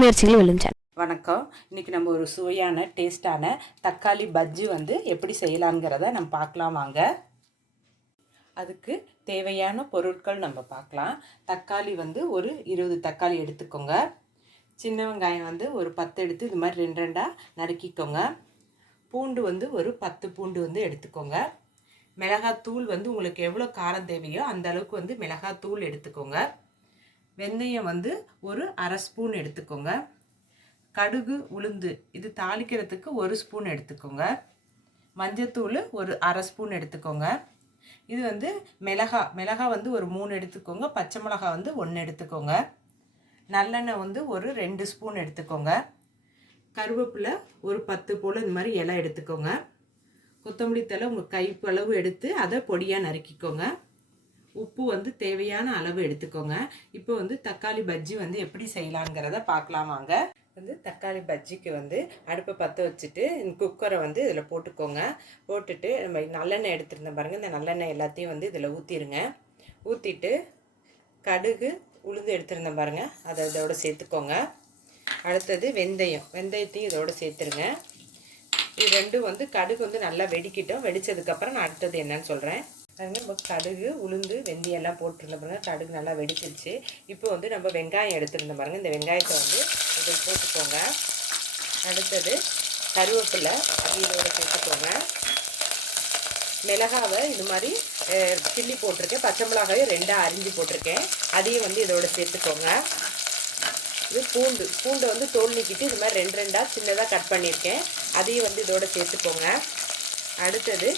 முயற்சிகள் வெல்லும் வணக்கம். இன்றைக்கி நம்ம ஒரு சுவையான டேஸ்டான தக்காளி பஜ்ஜி வந்து எப்படி செய்யலாங்கிறத நம்ம பார்க்கலாம் வாங்க. அதுக்கு தேவையான பொருட்கள் நம்ம பார்க்கலாம். தக்காளி வந்து ஒரு இருபது தக்காளி எடுத்துக்கோங்க. சின்ன வெங்காயம் வந்து ஒரு பத்து எடுத்து இது மாதிரி ரெண்டு ரெண்டாக நறுக்கிக்கோங்க. பூண்டு வந்து ஒரு பத்து பூண்டு வந்து எடுத்துக்கோங்க. மிளகாத்தூள் வந்து உங்களுக்கு எவ்வளோ காரம் தேவையோ அந்த அளவுக்கு வந்து மிளகாத்தூள் எடுத்துக்கோங்க. வெந்தயம் வந்து ஒரு அரை ஸ்பூன் எடுத்துக்கோங்க. கடுகு உளுந்து இது தாளிக்கிறதுக்கு ஒரு ஸ்பூன் எடுத்துக்கோங்க. மஞ்சத்தூள் ஒரு அரை ஸ்பூன் எடுத்துக்கோங்க. இது வந்து மிளகா மிளகா வந்து ஒரு மூணு எடுத்துக்கோங்க. பச்சை மிளகா வந்து ஒன்று எடுத்துக்கோங்க. நல்லெண்ணெய் வந்து ஒரு ரெண்டு ஸ்பூன் எடுத்துக்கோங்க. கருவேப்பிலை ஒரு பத்து போல் இந்த மாதிரி இலை எடுத்துக்கோங்க. கொத்தமல்லி தழை உங்கள் கைப்பளவு எடுத்து அதை பொடியாக நறுக்கிக்கோங்க. உப்பு வந்து தேவையான அளவு எடுத்துக்கோங்க. இப்போ வந்து தக்காளி பஜ்ஜி வந்து எப்படி செய்யலாங்கிறத பார்க்கலாம் வாங்க. வந்து தக்காளி பஜ்ஜிக்கு வந்து அடுப்பை பற்ற வச்சுட்டு இந்த குக்கரை வந்து இதில் போட்டுக்கோங்க. போட்டுட்டு நம்ம நல்லெண்ணெய் எடுத்துருந்தேன் பாருங்கள் இந்த நல்லெண்ணெய் எல்லாத்தையும் வந்து இதில் ஊற்றிடுங்க ஊற்றிட்டு கடுகு உளுந்து எடுத்துருந்தேன் பாருங்கள் அதை இதோட சேர்த்துக்கோங்க. அடுத்தது வெந்தயம். வெந்தயத்தையும் இதோட சேர்த்துருங்க. இது ரெண்டும் வந்து கடுகு வந்து நல்லா வெடிக்கிட்டோம். வெடிச்சதுக்கப்புறம் நான் அடுத்தது என்னன்னு சொல்கிறேன் பாருங்க நம்ம கடுகு உளுந்து வெந்தயம் எல்லாம் பாருங்கள் கடுகு நல்லா வெடிச்சிருச்சு. இப்போ வந்து நம்ம வெங்காயம் எடுத்துருந்தோம் பாருங்க இந்த வெங்காயத்தை வந்து இது போட்டுக்கோங்க. அடுத்தது கருவேப்பிலை அது இதோட சேர்த்துக்கோங்க. மிளகாவை இது மாதிரி சில்லி போட்டிருக்கேன். பச்சை மிளகாயும் ரெண்டாக அரிஞ்சு போட்டிருக்கேன். அதையும் வந்து இதோட சேர்த்துக்கோங்க. இது பூண்டு பூண்டை வந்து தோல் நீக்கிட்டு இது மாதிரி ரெண்டு ரெண்டாக சின்னதாக கட் பண்ணியிருக்கேன். அதையும் வந்து இதோட சேர்த்துக்கோங்க. அடுத்தது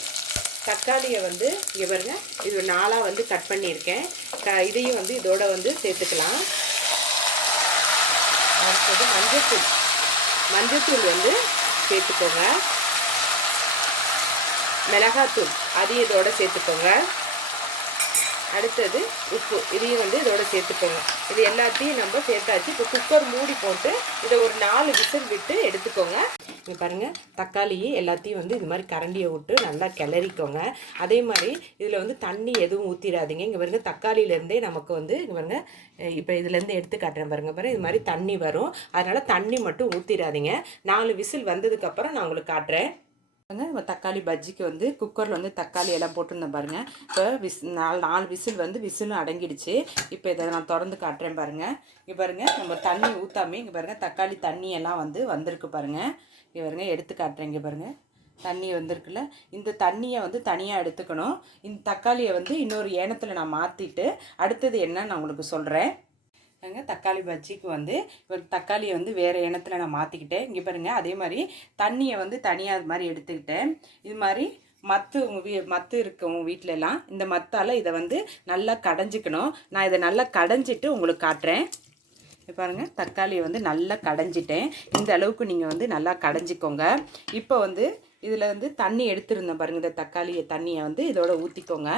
தக்காளியை வந்து இங்கே பாருங்கள் இது நாலாக வந்து கட் பண்ணியிருக்கேன். க இதையும் வந்து இதோட வந்து சேர்த்துக்கலாம். அடுத்தது மஞ்சத்தூள். மஞ்சத்தூள் வந்து சேர்த்துக்கோங்க. மிளகாத்தூள் அதையும் இதோட சேர்த்துக்கோங்க. அடுத்தது உப்பு இதையும் வந்து இதோட சேர்த்துக்கோங்க. இது எல்லாத்தையும் நம்ம சேர்த்தாச்சு. இப்போ குக்கர் மூடி போட்டு இதை ஒரு நாலு விசில் விட்டு எடுத்துக்கோங்க. இங்கே பாருங்கள் தக்காளி எல்லாத்தையும் வந்து இது மாதிரி கரண்டியை விட்டு நல்லா கிளறிக்கோங்க. அதே மாதிரி இதில் வந்து தண்ணி எதுவும் ஊற்றிடாதீங்க இங்கே பாருங்க தக்காளியிலேருந்தே நமக்கு வந்து இங்கே பாருங்க இப்போ இதுலேருந்து எடுத்து காட்டுறேன் பாருங்க பாருங்கள் இது மாதிரி தண்ணி வரும். அதனால் தண்ணி மட்டும் ஊற்றிடாதீங்க நாலு விசில் வந்ததுக்கப்புறம் நான் உங்களுக்கு காட்டுறேன். பாருங்க. நம்ம தக்காளி பஜ்ஜிக்கு வந்து குக்கரில் வந்து தக்காளி எல்லாம் போட்டிருந்தேன் பாருங்கள் இப்போ விஸ் நாலு நாலு விசில் வந்து விசிலும் அடங்கிடுச்சு. இப்போ இதை நான் திறந்து காட்டுறேன் பாருங்கள் இங்கே பாருங்கள் நம்ம தண்ணி ஊற்றாமே இங்கே பாருங்கள் தக்காளி தண்ணி எல்லாம் வந்து வந்திருக்கு பாருங்கள் இங்கே பாருங்க. எடுத்து காட்டுறேன் இங்கே பாருங்கள் தண்ணி வந்திருக்குல்ல. இந்த தண்ணியை வந்து தனியாக எடுத்துக்கணும். இந்த தக்காளியை வந்து இன்னொரு ஏனத்தில் நான் மாற்றிட்டு அடுத்தது என்னன்னு நான் உங்களுக்கு சொல்கிறேன் பாருங்க தக்காளி பஜ்ஜிக்கு வந்து ஒரு தக்காளியை வந்து வேறு இனத்தில் நான் மாற்றிக்கிட்டேன் இங்கே பாருங்கள் அதே மாதிரி தண்ணியை வந்து தனியாக அது மாதிரி எடுத்துக்கிட்டேன். இது மாதிரி மத்து உங்கள் வீ மத்து இருக்கும் உங்கள் வீட்டிலலாம் இந்த மத்தால் இதை வந்து நல்லா கடைஞ்சிக்கணும். நான் இதை நல்லா கடைஞ்சிட்டு உங்களுக்கு காட்டுறேன். இப்போ பாருங்கள் தக்காளியை வந்து நல்லா கடைஞ்சிட்டேன். இந்த அளவுக்கு நீங்கள் வந்து நல்லா கடைஞ்சிக்கோங்க. இப்போ வந்து இதில் வந்து தண்ணி எடுத்துருந்தேன் பாருங்கள் இந்த தக்காளியை தண்ணியை வந்து இதோட ஊற்றிக்கோங்க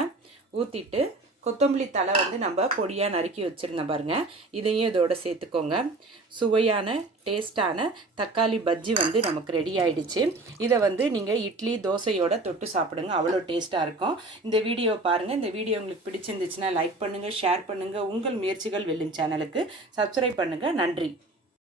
ஊற்றிட்டு கொத்தமல்லி தலை வந்து நம்ம பொடியாக நறுக்கி வச்சுருந்தோம் பாருங்கள் இதையும் இதோட சேர்த்துக்கோங்க. சுவையான டேஸ்டான தக்காளி பஜ்ஜி வந்து நமக்கு ரெடி ஆயிடுச்சு. இதை வந்து நீங்கள் இட்லி தோசையோட தொட்டு சாப்பிடுங்க. அவ்வளோ டேஸ்ட்டாக இருக்கும். இந்த வீடியோ பாருங்கள் இந்த வீடியோ உங்களுக்கு பிடிச்சிருந்துச்சுன்னா லைக் பண்ணுங்கள் ஷேர் பண்ணுங்கள் உங்கள் முயற்சிகள் வெல்லும் சேனலுக்கு சப்ஸ்கிரைப் பண்ணுங்கள் நன்றி.